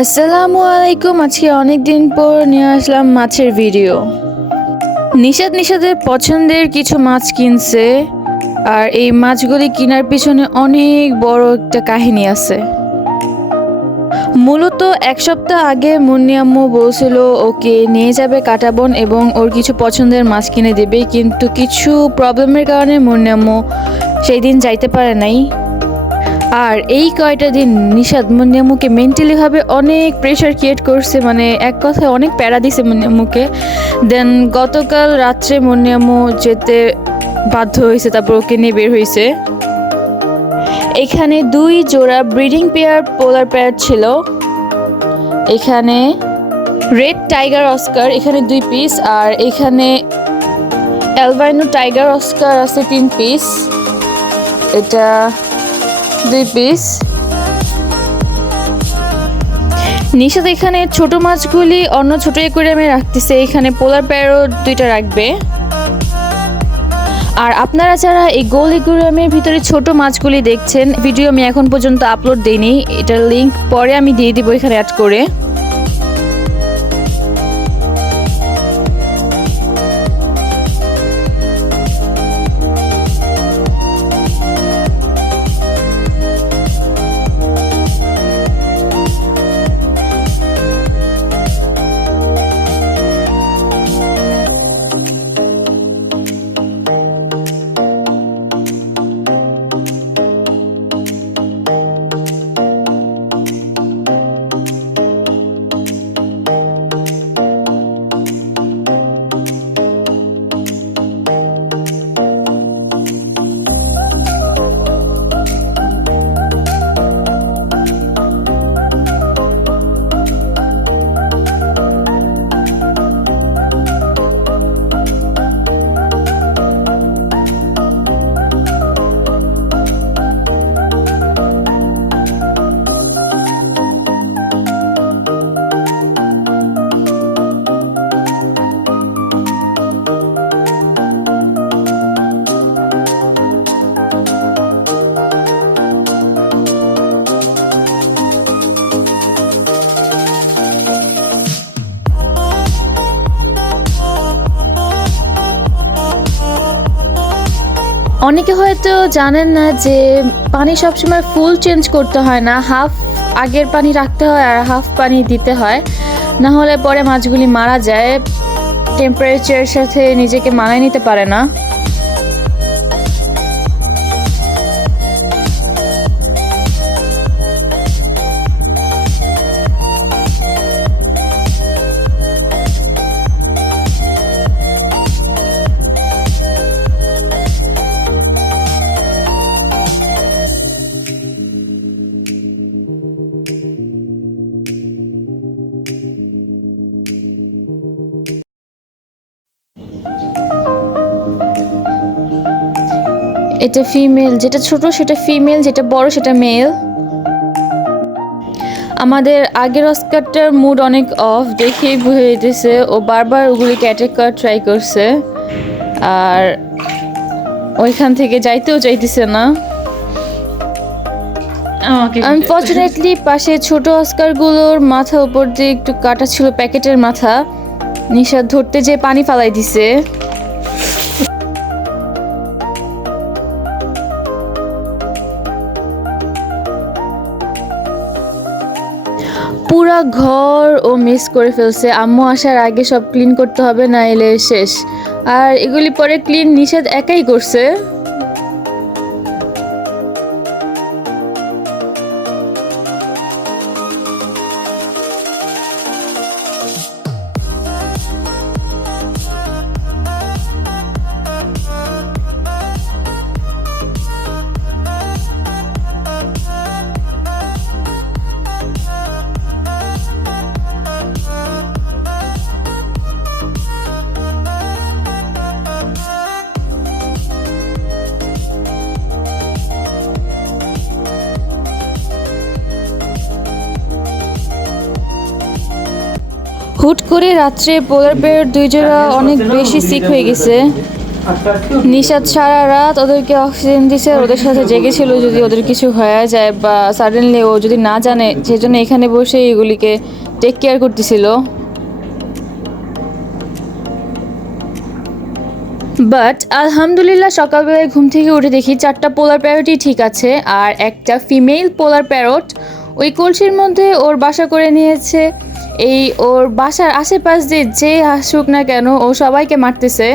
আসসালামু আলাইকুম। আজকে অনেক দিন পর নিয়ে আসলাম মাছের ভিডিও। নিশাদের পছন্দের কিছু মাছ কিনছে, আর এই মাছগুলি কেনার পিছনে অনেক বড় একটা কাহিনী আছে। মূলত এক সপ্তাহ আগে মুন্নি আম্মু বলছিল ওকে নিয়ে যাবে কাটাবন এবং ওর কিছু পছন্দের মাছ কিনে দেবে, কিন্তু কিছু প্রবলেমের কারণে মুন্নি আম্মু সেই দিন যাইতে পারে নাই। আর এই কয়টা দিন নিশাদ মুন্নি আম্মুকে মেন্টালিভাবে অনেক প্রেশার ক্রিয়েট করছে, মানে এক কথায় অনেক প্যারা দিছে মুন্নি আম্মুকে। দেন গতকাল রাত্রে মুন্নি আম্মু যেতে বাধ্য হয়েছে, তারপর ওকে নিয়ে বের হয়েছে। এখানে 2 জোড়া ব্রিডিং পেয়ার পোলার পেয়ার ছিল। এখানে রেড টাইগার অস্কার এখানে 2 পিস, আর এখানে অ্যালবাইনো টাইগার অস্কার আছে 3 পিস, এটা 2 পিস। নিশাদ এখানে ছোট মাছগুলি অন্য ছোট অ্যাকুয়ারিয়ামে রাখতেছে, এখানে পোলার প্যারও 2টা রাখবে। আর আপনারা যারা এই গোল অ্যাকুয়ারিয়ামের ভিতরে ছোট মাছগুলি দেখছেন, ভিডিও আমি এখন পর্যন্ত আপলোড দিইনি, এটার লিংক পরে আমি দিয়ে দিব এখানে অ্যাড করে। অনেকে হয়তো জানেন না যে পানি সবসময় ফুল চেঞ্জ করতে হয় না, হাফ আগের পানি রাখতে হয় আর হাফ পানি দিতে হয়, না হলে পরে মাছগুলি মারা যায়, টেম্পারেচারের সাথে নিজেকে মানায় নিতে পারে না। এটা ফিমেল, যেটা ছোট সেটা ফিমেল, যেটা বড় সেটা মেল। আমাদের আগের অস্কারটার মুড অনেক অফ, দেখেই বুঝে যেতেছে ও বারবার ওগুলিকে অ্যাটাক করার ট্রাই করছে, আর ওইখান থেকে যাইতেও চাইতেছে না। আনফর্চুনেটলি পাশে ছোট অস্কারগুলোর মাথা উপর দিয়ে একটু কাটা ছিল, প্যাকেটের মাথা, নিশাদ ধরতে যেয়ে পানি ফালাই দিছে। পুরা ঘর ও মিস করে ফেলছে, আম্মু আসার আগে সব ক্লিন করতে হবে, না এলে শেষ। আর এগুলি পরে ক্লিন নিশাদ একাই করছে। হুট করে রাত্রে পোলার বেয়ার 2 জোড়া অনেক বেশি সিক হয়ে গেছে। নিশাত সারা রাত ওদেরকে অক্সিজেন দিছে, ওদের সাথে জেগেছিল যদি ওদের কিছু হয়ে যায় বা সাডেনলি ও যদি না জানে, সেজন্য এখানে বসে এগুলিকে টেক কেয়ার করতেছিল। বাট আলহামদুলিল্লাহ সকালবেলায় ঘুম থেকে উঠে দেখি 4টা পোলার প্যারটই ঠিক আছে, আর একটা ফিমেল পোলার প্যারট ওই কলসির মধ্যে ওর বাসা করে নিয়েছে। এই ওর বাসার আশেপাশ দিয়ে যে আসুক না কেন ও সবাইকে মারতেছে।